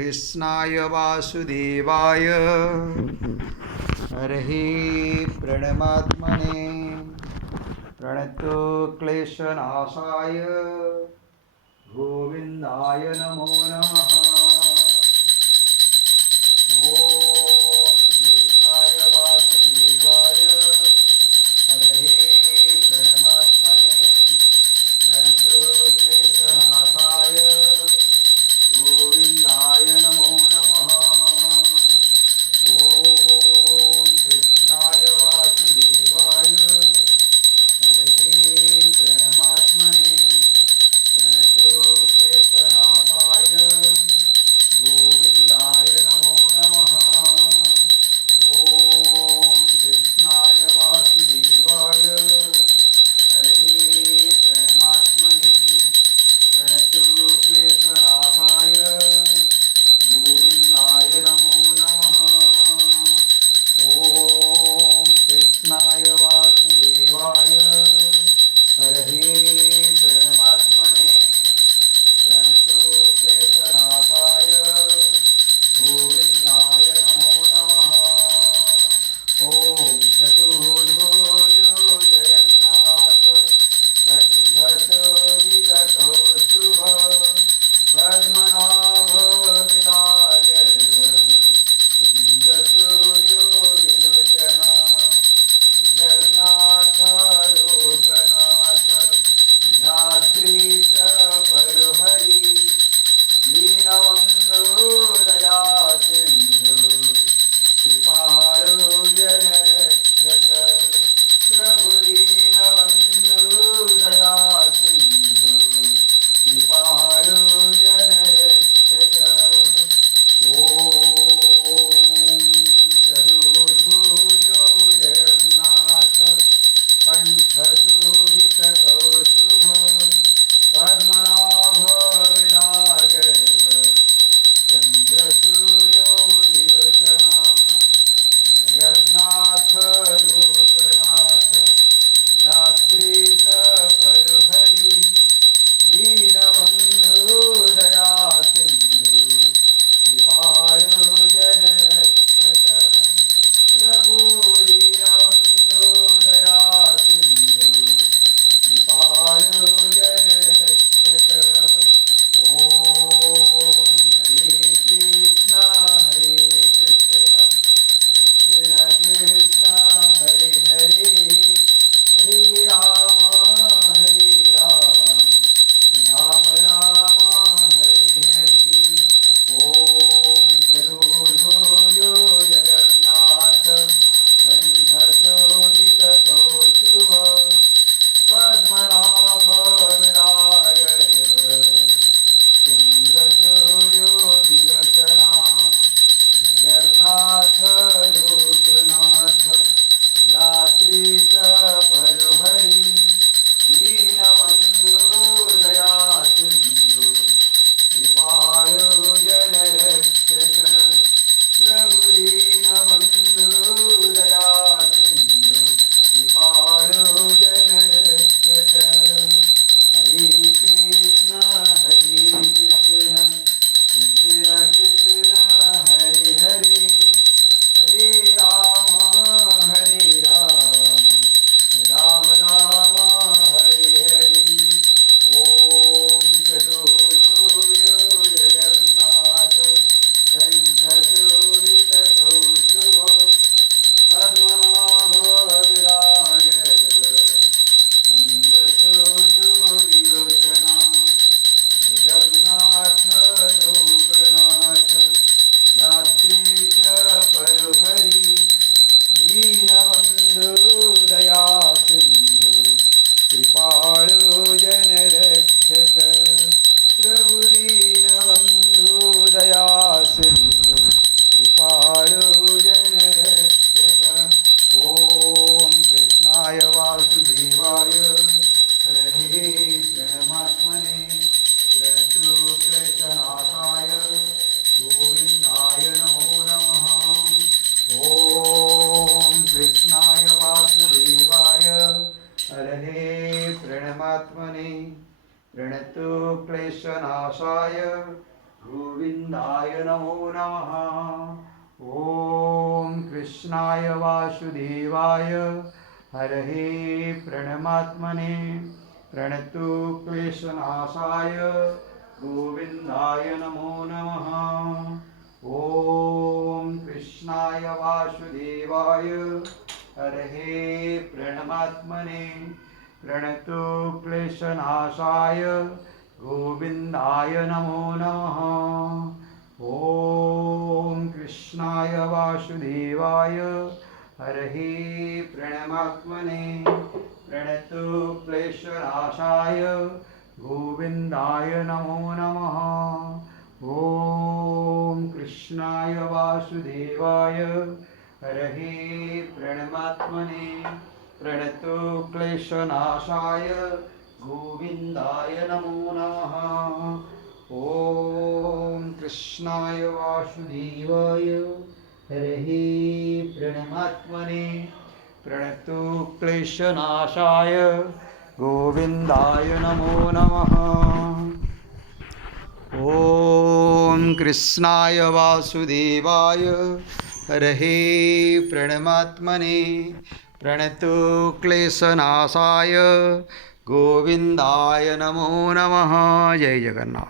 कृष्णाय वासुदेवाय हरहि प्रणमात्मने प्रणतो क्लेशनाशाय गोविन्दाय नमो नमः। ॐ कृष्णाय वासुदेवाय हरहि प्रणमात्मने प्रणतो क्लेशनाशाय गोविन्दाय नमो नमः। ॐ कृष्णाय वासुदेवाय हरहि प्रणमात्मने प्रणतो क्लेशनाशाय गोविन्दाय नमो नमः। ॐ कृष्णाय वासुदेवाय हरहि प्रणमात्मने प्रणतो क्लेशनाशाय गोविन्दाय नमो नमः। ॐ कृष्णाय वासुदेवाय हरहि प्रणमात्मने प्रणतो क्लेशनाशाय गोविन्दाय नमो नमः। ॐ चतुर्भुजो जगन्नाथ कण्ठशोभितकौ शुभ पद्मनाभ विराजर्भ चन्द्रसूर्यो विलोचना जगन्नाथ लोकनाथ यात्रीश परहरि दीनबन्धो दयासिन्धु कृपालो जनरक्षक प्रभु दीनबन्धो दयासिन्धु कृपालो जनरक्षक। ॐ चतुर्भुजो जगन्नाथ कण्ठशोभितकौस्तुभ पद्मनाभ विराजर्भ चन्द्रसूर्यो विलोचना जगन्नाथ लोकनाथ लाद्रीश परहरि दीनबन्धो दयासिन्धु कृपालो जनरक्षक प्रभु दीनबन्धो दयासिन्धु कृपालो जनरक्षक। ॐ हरे कृष्ण कृष्ण कृष्ण हरे हरे हरे राम राम राम हरे हरे। ॐ चतुर्भुजो जगन्नाथ कण्ठशोभितकौस्तुभ पद्मनाभ विराजर्भ चन्द्रसूर्यो विलोचना जगन्नाथ लोकनाथ लाद्रीश परहरि दीनबन्धो दयासिन्धु कृपालो जनरक्षक प्रभु दीनबन्धो दयासिन्धु कृपालो जनरक्षक। हरे कृष्ण कृष्ण कृष्ण हरे हरे हरे राम राम राम हरे हरे। ॐ चतुर्भुजो जगन्नाथ कण्ठशोभितकौस्तुभ पद्मनाभ विराजर्भ चन्द्रसूर्यो विलोचना जगन्नाथ लोकनाथ यात्रीश परहरि दीनबन्धो दयासिन्धु कृपालो जनरक्षक प्रभु दीनबन्धो दयासिन्धु कृपालो जनरक्षक। ॐ कृष्णाय वासुदेवाय हरहि प्रणमात्मने प्रणतो क्लेशनाशाय गोविन्दाय नमो नमः। ॐ कृष्णाय वासुदेवाय हरहि प्रणमात्मने प्रणतो क्लेशनाशाय गोविन्दाय नमो नमः। ॐ कृष्णाय वासुदेवाय हरहे प्रणमात्मने प्रणतु क्लेशनाशाय गोविन्दाय नमो नमः। ॐ कृष्णाय वासुदेवाय हरहे प्रणमात्मने प्रणतु क्लेशनाशाय गोविन्दाय नमो नमः। ॐ कृष्णाय वासुदेवाय हरहे प्रणमात्मने प्रणतु क्लेशनाशाय गोविन्दाय नमो नमः। ॐ कृष्णाय वासुदेवाय हरहे प्रणमात्मने प्रणतु क्लेशनाशाय गोविन्दाय नमो नमः। ॐ कृष्णाय वासुदेवाय हरहे प्रणमात्मने प्रणतु क्लेशनाशाय गोविन्दाय नमो नमः। ॐ कृष्णाय वासुदेवाय हरहे प्रणमात्मने प्रणतु क्लेशनाशाय गोविन्दाय नमो नमः। जय जगन्नाथ।